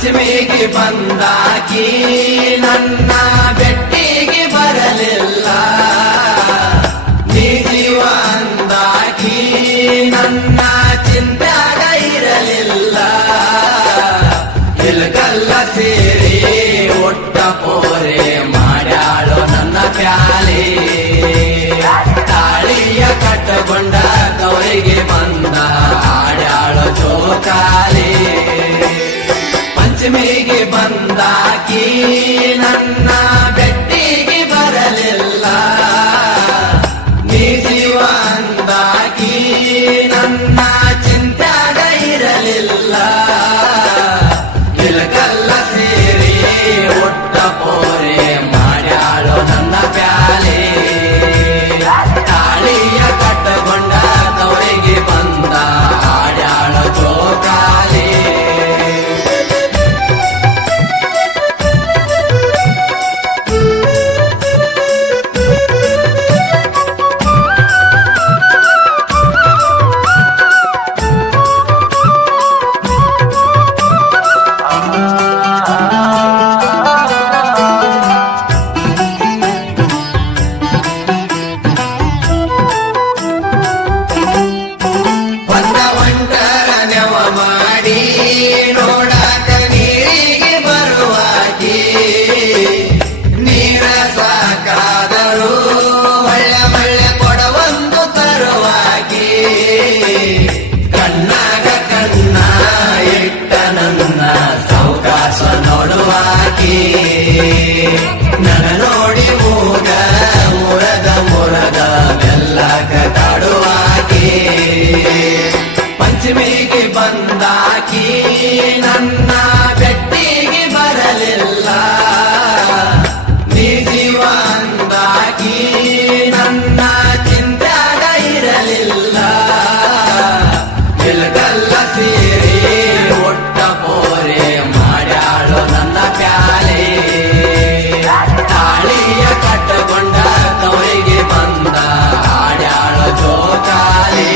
ಪಂಚಮಿಗೆ ಬಂದಾಕಿ ನನ್ನ ಬೆಟ್ಟಿಗೆ ಬರಲಿಲ್ಲ, ನೀ ಜೀವ ಅಂದಾಕಿ ನನ್ನ ಚಿಂತ್ಯಾಗ ಇರಲಿಲ್ಲ. ಇಲ್ಗಲ್ಲ ಸೇರಿ ಒಟ್ಟ ಪೋರೆ ಮಾಡ್ಯಾಳೋ ನನ್ನ ಪ್ಯಾಲೆ, ತಾಳಿಯ ಕಟ್ಟಗೊಂಡ ತವರಿಗೆ ಬಂದ ಆಡ್ಯಾಳೋ ಜೋಕಾಲಿ. ಪಂಚಮಿಗೆ ಬಂದಾಕಿ ನನ್ನ ಬೆಟ್ಟಿಗೆ ಬರಲಿಲ್ಲ, ನೀ ಜೀವ ಅಂದಾಕಿ ನನ್ನ ಚಿಂತ್ಯಾಗ ಇರಲಿಲ್ಲ. ಇಲಕಲ್ಲ ಸೇರಿ ಒಟ್ಟ ಪೋರೆ ಮಾಡ್ಯಾಳೋ ನನ್ನ ಪ್ಯಾಲೆ, ತಾಳಿಯ ಕಟ್ಟಗೊಂಡ ತವರಿಗೆ ಬಂದ ಆಡ್ಯಾಳೋ ಜೋಕಾಲಿ. ನೋಡಾಕ ನೀರಿಗೆ ಬರುವಾಕಿ, ನೀರ ಸಾಕಾದರೂ ಒಳ್ಳೆ ಒಳ್ಳೆ ಕೊಡವೊಂದು ತರುವಾಕಿ. ಕಣ್ಣಾಗ ಕಣ್ಣ ಇಟ್ಟ ನನ್ನ ಸಾವಕಾಶ ನೋಡುವಾಕಿ, ನನ ನೋಡಿ ಮೂಗ ಮುರದ ಮುರದ ಮೆಲ್ಲಕ ಕಾಡುವಾಕಿ. ಪಂಚಮಿಗೆ ಬಂದಾಕಿ ನನ್ನ ಬೆಟ್ಟಿಗೆ ಬರಲಿಲ್ಲ, ನೀ ಜೀವ ಅಂದಾಕಿ ನನ್ನ ಚಿಂತ್ಯಾಗ ಇರಲಿಲ್ಲ. ಇಲ್ಗಲ್ಲ ಸೇರಿ ಒಟ್ಟ ಪೋರೆ ಮಾಡ್ಯಾಳೋ ನನ್ನ ಪ್ಯಾಲೆ, ತಾಳಿಯ ಕಟ್ಟಗೊಂಡ ತವರಿಗೆ ಬಂದ ಆಡ್ಯಾಳೋ ಜೋಕಾಲಿ.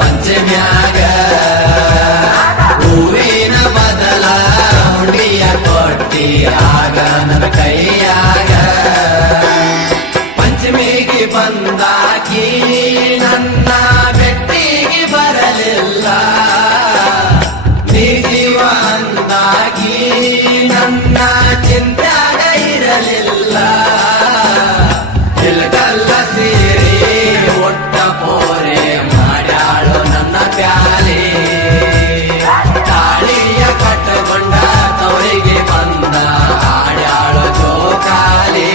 ಪಂಚಮ್ಯಾಗ ಹೂವಿನ ಬದಲ ಹುಡಿಯ ಕೊಟ್ಟಿ ಆಗ ನನ್ನ ಕೈಯಾಗ. ಪಂಚಮಿಗೆ ಬಂದಾಕಿ ನನ್ನ ಬೆಟ್ಟಿಗೆ ಬರಲಿಲ್ಲ, ನೀ ಜೀವ ಅಂದಾಕಿ ನನ್ನ ಚಿಂತ್ಯಾಗ ಇರಲಿಲ್ಲ. ಇಲ್ಗಲ್ಲ ಸೇರಿ ಒಟ್ಟ ಪೋರೆ ಮಾಡ್ಯಾಳೋ ನನ್ನ ಪ್ಯಾಲೆ, ತಾಳಿಯ ಕಟ್ಟಗೊಂಡ ತವರಿಗೆ ಬಂದ ಆಡ್ಯಾಳೋ ಜೋಕಾಲಿ.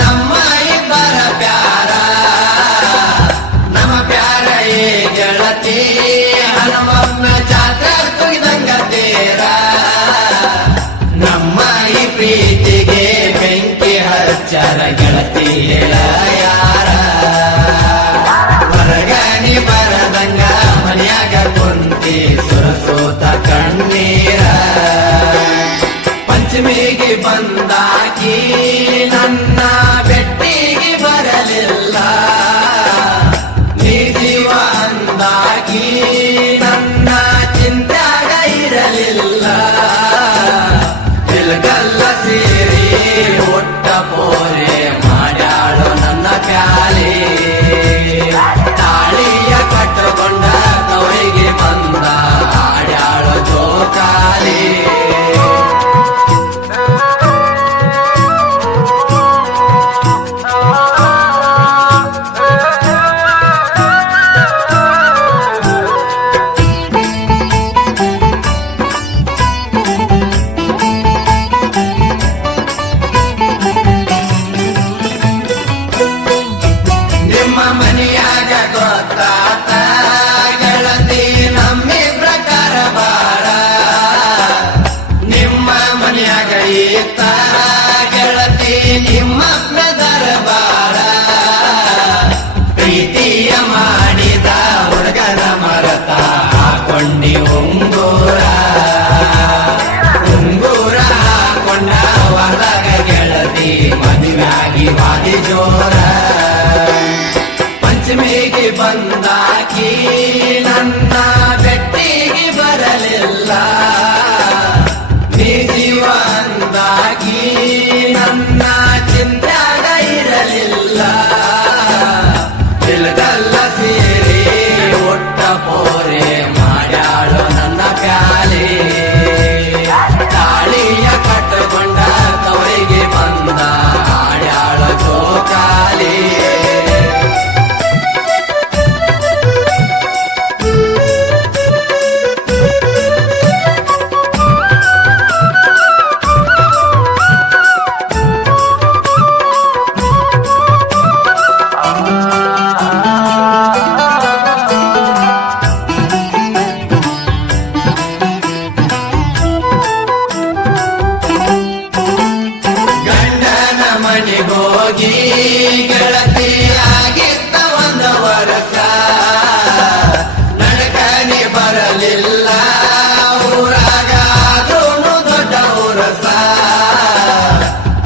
ನಮ್ಮ ಇಬ್ಬರ ಪ್ಯಾರ, ನಮ್ಮ ಪ್ಯಾರ ಏ ಗೆಳತಿ ಹನುಮಮ್ಮ ಜಾತ್ರೆ ತುಗಿದಂಗ ತೇರ. ನಮ್ಮ ಈ ಪ್ರೀತಿಗೆ ಬೆಂಕಿ ಹಚ್ಚರ ಗೆಳತಿ ಹೇಳ ಯಾರ, ಹೊರಗನಿ ಬರದಂಗ ಮನ್ಯಾಗ ಕುಂತಿ ಸುರಸೋತ ಕಣ್ಣೀರ. ಪಂಚಮಿಗೆ ಬಂದಾಕಿ ನನ್ನ ಬೆಟ್ಟಿಗೆ ಬರಲಿಲ್ಲ, ನೀ ಜೀವ ಅಂದಾಕಿ ನನ್ನ ಚಿಂತ್ಯಾಗ ಇರಲಿಲ್ಲ. ಇಲ್ಗಲ್ಲ ಸೇರಿ ಮದುವೆಯಾಗಿ ವಾದಿ ಜೋರ ಪಂಚಮಿಗೆ ಬಂದಾಕಿ ನನ್ನ ಬೆಟ್ಟಿಗೆ ಬರಲಿಲ್ಲ ನೀ ಜೀವ ಅಂದಾಕಿ ನನ್ನ ಚಿಂತ್ಯಾಗ ಇರಲಿಲ್ಲ ತಿಳ್ಗಲ್ಲ ಸೇರಿ ಒಟ್ಟ ಪೋರೆ ಮಾಡ್ಯಾಳು ನನ್ನ ಪ್ಯಾಲೆ ತಾಳಿಯ ಕಟ್ಟಕೊಂಡ ತವರಿಗೆ ಬಂದ ಆಡ್ಯಾಳು ಜೋಕಾಲಿ ಹೋಗಿ ಗೆಳತಿಯಾಗಿದ್ದ ಒಂದು ವರ್ಷ ನಡಕನೆ ಬರಲಿಲ್ಲ ಊರಾಗ ಆದ್ರೂನು ದೊಡ್ಡ ಉರಸ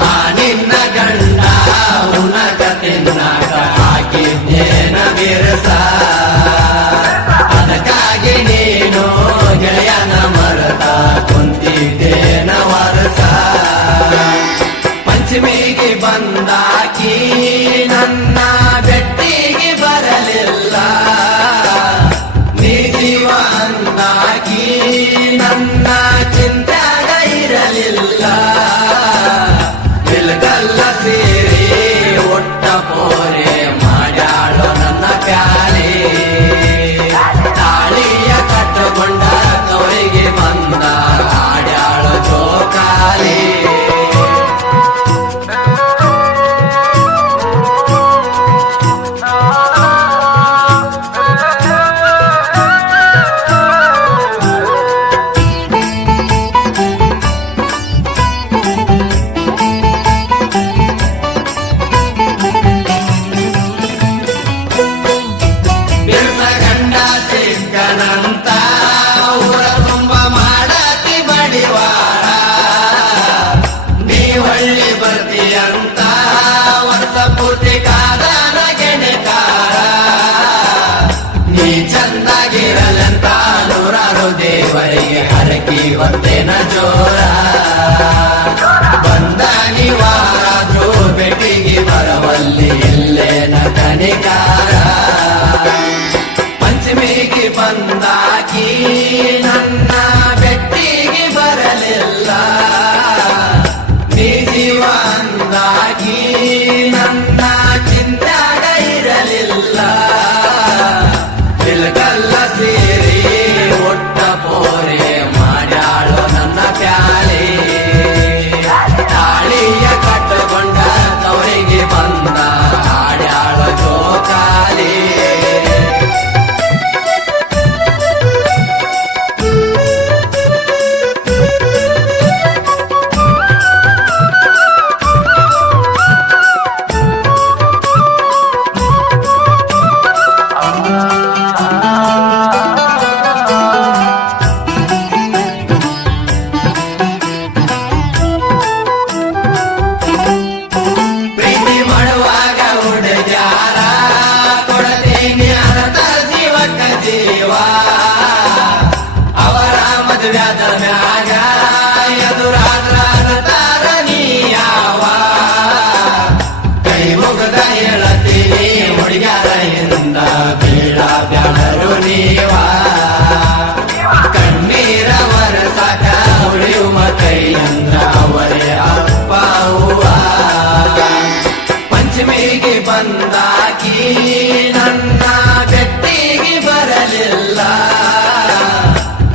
ಆ ನಿನ್ನ ಗಂಡ ಉನಕ ತಿನ್ನಕ ಹಾಕಿದ್ದೇನ ಬಿರಸ ಅದಕ್ಕಾಗಿ ನೀನು ಗೆಳೆಯನ ಮರತ ಕುಂತಿದ್ದೇನ ವರ್ಷ ಪಂಚಮಿಗೆ ಬಂದಾಕಿ ನನ್ನ ಬೆಟ್ಟಿಗೆ ಬರಲಿಲ್ಲ ನೀ ಜೀವ ಅಂದಾಕಿ ನನ್ನ ಚಿಂತ್ಯಾಗ ಇರಲಿಲ್ಲ ಇಲ್ಗಲ್ಲ ಸೇರಿ ಒಟ್ಟ ಪೋರೆ ಮಾಡ್ಯಾಳು ನನ್ನ ಪ್ಯಾಲೆ ತಾಳಿಯ ಕಟ್ಟಕೊಂಡ ತವರಿಗೆ ಬಂದ ಆಡ್ಯಾಳು ಜೋಕಾಲಿ ಸಿಕ್ಕನಂತ ಊರ ತುಂಬ ಮಾಡತಿ ಬಡಿವಾರ ನೀ ಹೊಳ್ಳಿ ಬರ್ತೀಯಂತ ವರ್ಷ ಪೂರ್ತಿ ಕಾದನ ಗೆಣೆಕಾರ ನೀ ಚಂದಾಗಿರಲಂತ ನೂರಾರು ದೇವರಿಗೆ ಹರಕಿ ಬರ್ತೇನ ಜೋರ ಬಂದ ನಿವಾರಾದ್ರೂ ಬೆಟ್ಟಿಗೆ ಬರವಲ್ಲಿ ಇಲ್ಲೇನ ಕಣಿಕಾರ ಪಂಚಮಿಗೆ ಬಂದಾಕಿ ನನ್ನ ಬೆಟ್ಟಿಗೆ ಬರಲಿಲ್ಲ ನೀ ಜೀವ ಅಂದಾಕಿ ನನ್ನ ಚಿಂತ್ಯಾಗ ಇರಲಿಲ್ಲ ತಿಳ್ಗಲ್ಲ ಸೇರಿ ಒಟ್ಟ ಪೋರೆ ಮಾಡ್ಯಾಳು ನನ್ನ ಪ್ಯಾಲೆ ತಾಳಿಯ ಕಟ್ಟಕೊಂಡ ತವರಿಗೆ ಬಂದ ಆಡ್ಯಾಳು ಜೋಕಾಲಿ ಪ್ರೀತಿ ಮಾಡುವಾಗ ಹುಡುಗ್ಯಾರ ಕೊಡತೀನಿ ಅನಂತ ಜೀವಕ್ಕ ಜೀವ ಅವರ ಮದುವೆಯಾದ ಮ್ಯಾಗ ಎದುರಾದ್ರ ಅನತಾರ ನೀ ಯಾವ ಕೈ ಮುಗದ ಹೇಳತೀನಿ ಹುಡುಗ್ಯಾರ ಹಿಂದ ಬೀಳ ಬ್ಯಾಡರು ನೀವ ಕಣ್ಣೀರ ವರಸಾಕ ಉಳಿಯುವ ಕೈ ಅಂದ್ರ ಅವರೇ ಅಪ್ಪ ಅವ್ವ ಪಂಚಮಿಗೆ ಬಂದಾಕಿ ನನ್ನ ಬೆಟ್ಟಿಗೆ ಬರಲಿಲ್ಲ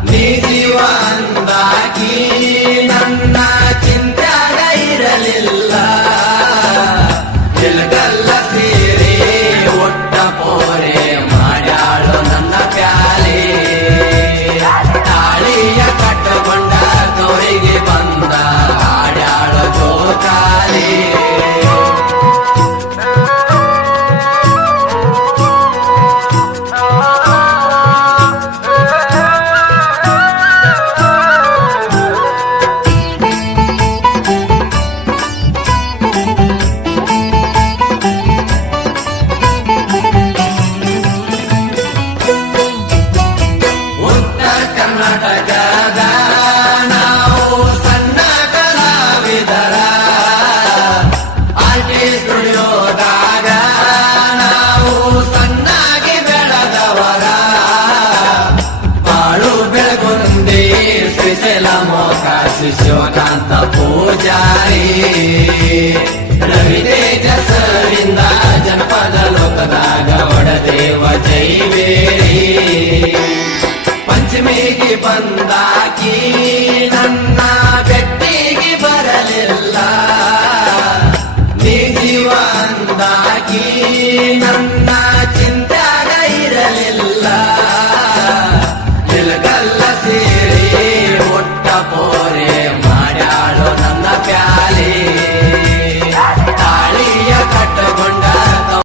ನೀ ಜೀವ ಅಂದಾಕಿ ನನ್ನ ಚಿಂತ್ಯಾಗ ಇರಲಿಲ್ಲ ಇಲ್ಗಲ್ಲ ಸೇರಿ ಒಟ್ಟ ಪೋರೆ ಮಾಡ್ಯಾಳು ನನ್ನ ಪ್ಯಾಲೆ ತಾಳಿಯ ಕಟ್ಟಕೊಂಡ ತವರಿಗೆ ಬಂದ ಆಡ್ಯಾಳು ಜೋಕಾಲಿ ಪೂಜಾರಿ ರವಿತೇಜ ಸರಿಂದ ಜನಪದ ಲೋಕದಾಗ ಒಡದೇವ ಜೈವೇರಿ ಪಂಚಮಿಗೆ ಬಂದಾಕಿ ನನ್ನ ಬೆಟ್ಟಿಗೆ ಬರಲಿಲ್ಲ ನೀ ಜೀವ ಅಂದಾಕಿ ನನ್ನ